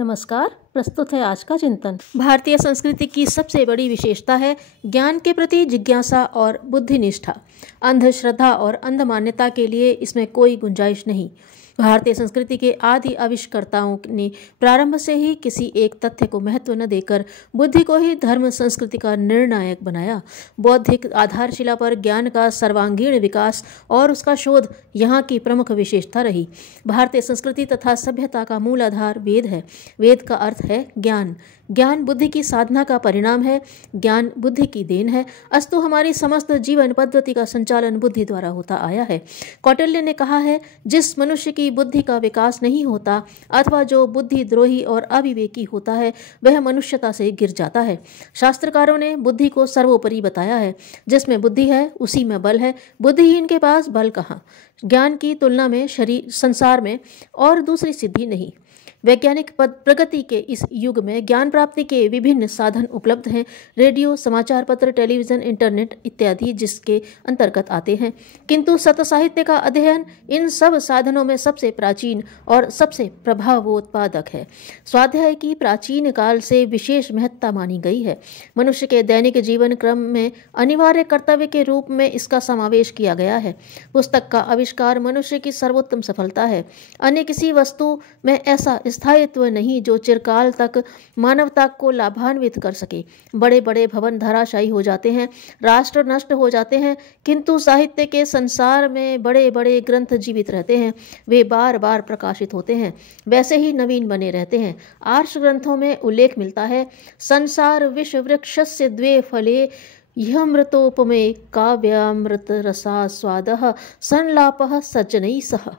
नमस्कार। प्रस्तुत है आज का चिंतन। भारतीय संस्कृति की सबसे बड़ी विशेषता है ज्ञान के प्रति जिज्ञासा और बुद्धिनिष्ठा। अंधश्रद्धा और अंध मान्यता के लिए इसमें कोई गुंजाइश नहीं। भारतीय संस्कृति के आदि आविष्कर्ताओं ने प्रारंभ से ही किसी एक तथ्य को महत्व न देकर बुद्धि को ही धर्म संस्कृति का निर्णायक बनाया। बौद्धिक आधारशिला पर ज्ञान का सर्वांगीण विकास और उसका शोध यहाँ की प्रमुख विशेषता रही। भारतीय संस्कृति तथा सभ्यता का मूल आधार वेद है। वेद का अर्थ है ज्ञान। ज्ञान बुद्धि की साधना का परिणाम है। ज्ञान बुद्धि की देन है। अस्तु हमारी समस्त जीवन पद्धति का संचालन बुद्धि द्वारा होता आया है। कौटिल्य ने कहा है, जिस मनुष्य की बुद्धि का विकास नहीं होता अथवा जो बुद्धिद्रोही और अविवेकी होता है वह मनुष्यता से गिर जाता है। शास्त्रकारों ने बुद्धि को सर्वोपरि बताया है। जिसमें बुद्धि है उसी में बल है। बुद्धिहीन के पास बल कहाँ। ज्ञान की तुलना में शरीर संसार में और दूसरी सिद्धि नहीं। वैज्ञानिक प्रगति के इस युग में ज्ञान प्राप्ति के विभिन्न साधन उपलब्ध हैं। रेडियो, समाचार पत्र, टेलीविजन, इंटरनेट इत्यादि जिसके अंतर्गत आते हैं। किंतु सत साहित्य का अध्ययन इन सब साधनों में सबसे प्राचीन और सबसे प्रभावोत्पादक है। स्वाध्याय की प्राचीन काल से विशेष महत्ता मानी गई है। मनुष्य के दैनिक जीवन क्रम में अनिवार्य कर्तव्य के रूप में इसका समावेश किया गया है। पुस्तक का आविष्कार मनुष्य की सर्वोत्तम सफलता है। अन्य किसी वस्तु में ऐसा स्थायित्व नहीं जो चिरकाल तक मानवता को लाभान्वित कर सके। बड़े बड़े भवन धराशायी हो जाते हैं, राष्ट्र नष्ट हो जाते हैं, किंतु साहित्य के संसार में बड़े बड़े ग्रंथ जीवित रहते हैं। वे बार बार प्रकाशित होते हैं, वैसे ही नवीन बने रहते हैं। आर्ष ग्रंथों में उल्लेख मिलता है, संसार विष वृक्षस्य द्वे फले ह्यमृतोपमे काव्यामृत रसास्वादः संलापः सज्जनैः सह।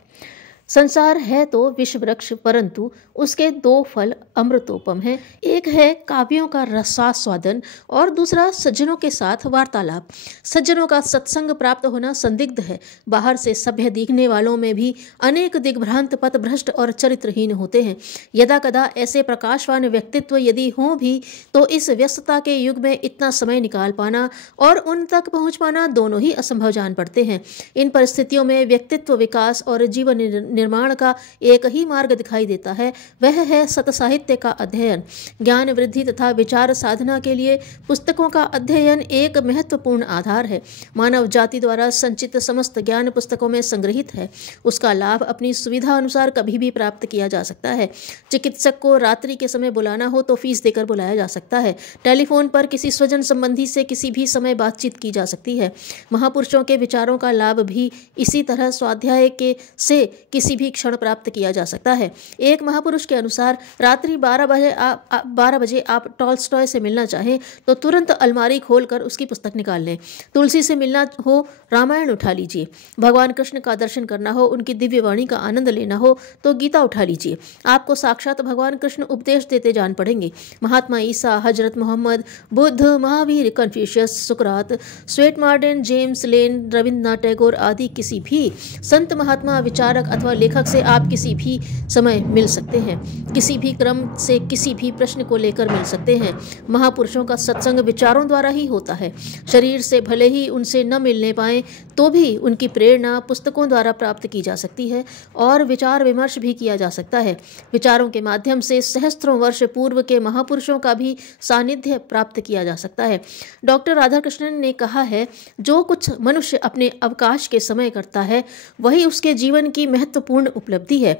संसार है तो विष वृक्ष, परंतु उसके दो फल अमृतोपम हैं। एक है काव्यों का रसास्वादन और दूसरा सज्जनों के साथ वार्तालाप। सज्जनों का सत्संग प्राप्त होना संदिग्ध है। बाहर से सभ्य दिखने वालों में भी अनेक दिग्भ्रांत, पथभ्रष्ट और चरित्रहीन होते हैं। यदा कदा ऐसे प्रकाशवान व्यक्तित्व यदि हों भी तो इस व्यस्तता के युग में इतना समय निकाल पाना और उन तक पहुँच पाना दोनों ही असंभव जान पड़ते हैं। इन परिस्थितियों में व्यक्तित्व विकास और जीवन निर्माण का एक ही मार्ग दिखाई देता है, वह है सत साहित्य का अध्ययन। ज्ञान वृद्धि तथा विचार साधना के लिए पुस्तकों का अध्ययन एक महत्वपूर्ण आधार है। मानव जाति द्वारा संचित समस्त ज्ञान पुस्तकों में संग्रहित है। उसका लाभ अपनी सुविधा अनुसार कभी भी प्राप्त किया जा सकता है। चिकित्सक को रात्रि के समय बुलाना हो तो फीस देकर बुलाया जा सकता है। टेलीफोन पर किसी स्वजन संबंधी से किसी भी समय बातचीत की जा सकती है। महापुरुषों के विचारों का लाभ भी इसी तरह स्वाध्याय के से किसी भी क्षण प्राप्त किया जा सकता है। एक महापुरुष के अनुसार रात्रि 12 बजे आप टॉल्स्टॉय से मिलना चाहें तो तुरंत अलमारी खोलकर उसकी पुस्तक निकाल लें। तुलसी से मिलना हो, रामायण उठा लीजिए। भगवान कृष्ण का दर्शन करना हो, उनकी दिव्य वाणी का आनंद लेना हो तो गीता उठा लीजिए। आपको साक्षात भगवान कृष्ण उपदेश देते जान पड़ेंगे। महात्मा ईसा, हजरत मोहम्मद, बुद्ध, महावीर, कन्फ्यूशियस, सुकरात, स्वेट मार्डेन, जेम्स लेन, रविन्द्रनाथ टैगोर आदि किसी भी संत, महात्मा, विचारक अथवा लेखक से आप किसी भी समय मिल सकते हैं। किसी भी क्रम से किसी भी प्रश्न को लेकर मिल सकते हैं। महापुरुषों का सत्संग विचारों द्वारा ही होता है। शरीर से भले ही उनसे न मिलने पाए तो भी उनकी प्रेरणा पुस्तकों द्वारा प्राप्त की जा सकती है और विचार विमर्श भी किया जा सकता है। विचारों के माध्यम से सहस्त्रों वर्ष पूर्व के महापुरुषों का भी सानिध्य प्राप्त किया जा सकता है। डॉक्टर राधाकृष्णन ने कहा है, जो कुछ मनुष्य अपने अवकाश के समय करता है वही उसके जीवन की महत्वपूर्ण उपलब्धि है।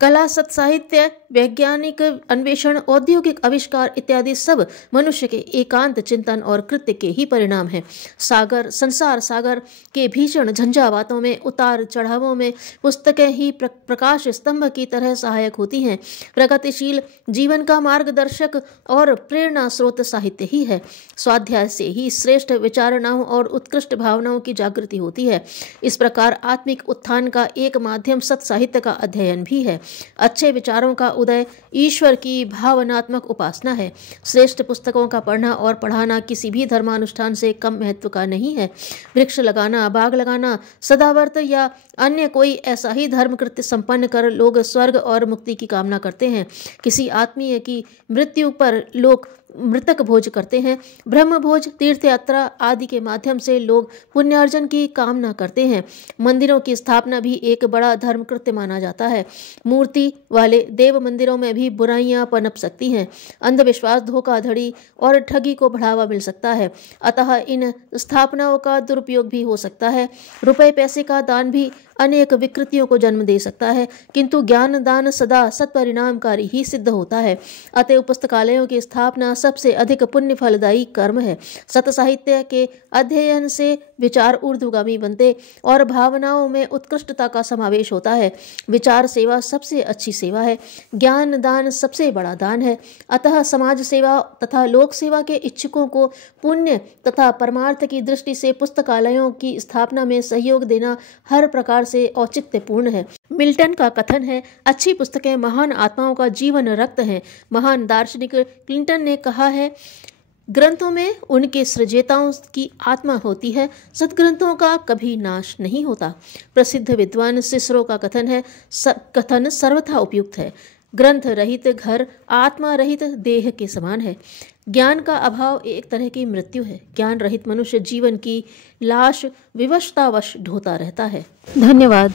कला, सत्साहित्य, वैज्ञानिक अन्वेषण, औद्योगिक आविष्कार इत्यादि सब मनुष्य के एकांत चिंतन और कृत्य के ही परिणाम हैं। संसार सागर के भीषण झंझावातों में, उतार चढ़ावों में पुस्तकें ही प्रकाश स्तंभ की तरह सहायक होती हैं। प्रगतिशील जीवन का मार्गदर्शक और प्रेरणा स्रोत साहित्य ही है। स्वाध्याय से ही श्रेष्ठ विचारणाओं और उत्कृष्ट भावनाओं की जागृति होती है। इस प्रकार आत्मिक उत्थान का एक माध्यम सत साहित्य का अध्ययन भी है। अच्छे विचारों का उदय ईश्वर की भावनात्मक उपासना है। श्रेष्ठ पुस्तकों का पढ़ना और पढ़ाना किसी भी धर्मानुष्ठान से कम महत्व का नहीं है। वृक्ष लगाना, बाग लगाना, सदाव्रत या अन्य कोई ऐसा ही धर्म कृत्य संपन्न कर लोग स्वर्ग और मुक्ति की कामना करते हैं। किसी आत्मीय की मृत्यु पर लोग मृतक भोज करते हैं। ब्रह्म भोज, तीर्थ यात्रा आदि के माध्यम से लोग पुण्यार्जन की कामना करते हैं। मंदिरों की स्थापना भी एक बड़ा धर्म कृत्य माना जाता है। मूर्ति वाले देव मंदिरों में भी बुराइयां पनप सकती हैं। अंधविश्वास, धोखाधड़ी और ठगी को बढ़ावा मिल सकता है। अतः इन स्थापनाओं का दुरुपयोग भी हो सकता है। रुपए पैसे का दान भी अनेक विकृतियों को जन्म दे सकता है, किंतु ज्ञान दान सदा सत्परिणामकारी ही सिद्ध होता है। अतएव पुस्तकालयों की स्थापना सबसे अधिक पुण्य फलदायी कर्म है। सत साहित्य के अध्ययन से विचार ऊर्ध्वगामी बनते और भावनाओं में उत्कृष्टता का समावेश होता है। विचार सेवा सबसे अच्छी सेवा है। ज्ञान दान सबसे बड़ा दान है। अतः समाज सेवा तथा लोक सेवा के इच्छुकों को पुण्य तथा परमार्थ की दृष्टि से पुस्तकालयों की स्थापना में सहयोग देना हर प्रकार से औचित्यपूर्ण है। मिल्टन का कथन है, अच्छी पुस्तकें महान आत्माओं का जीवन रक्त हैं। महान दार्शनिक क्लिंटन ने कहा है, ग्रंथों में उनके सृजेताओं की आत्मा होती है, सद्ग्रंथों का कभी नाश नहीं होता। प्रसिद्ध विद्वान सिसरो का कथन है, कथन सर्वथा उपयुक्त है, ग्रंथ रहित घर आत्मा रहित देह के समान है। ज्ञान का अभाव एक तरह की मृत्यु है। ज्ञान रहित मनुष्य जीवन की लाश विवशतावश ढोता रहता है। धन्यवाद।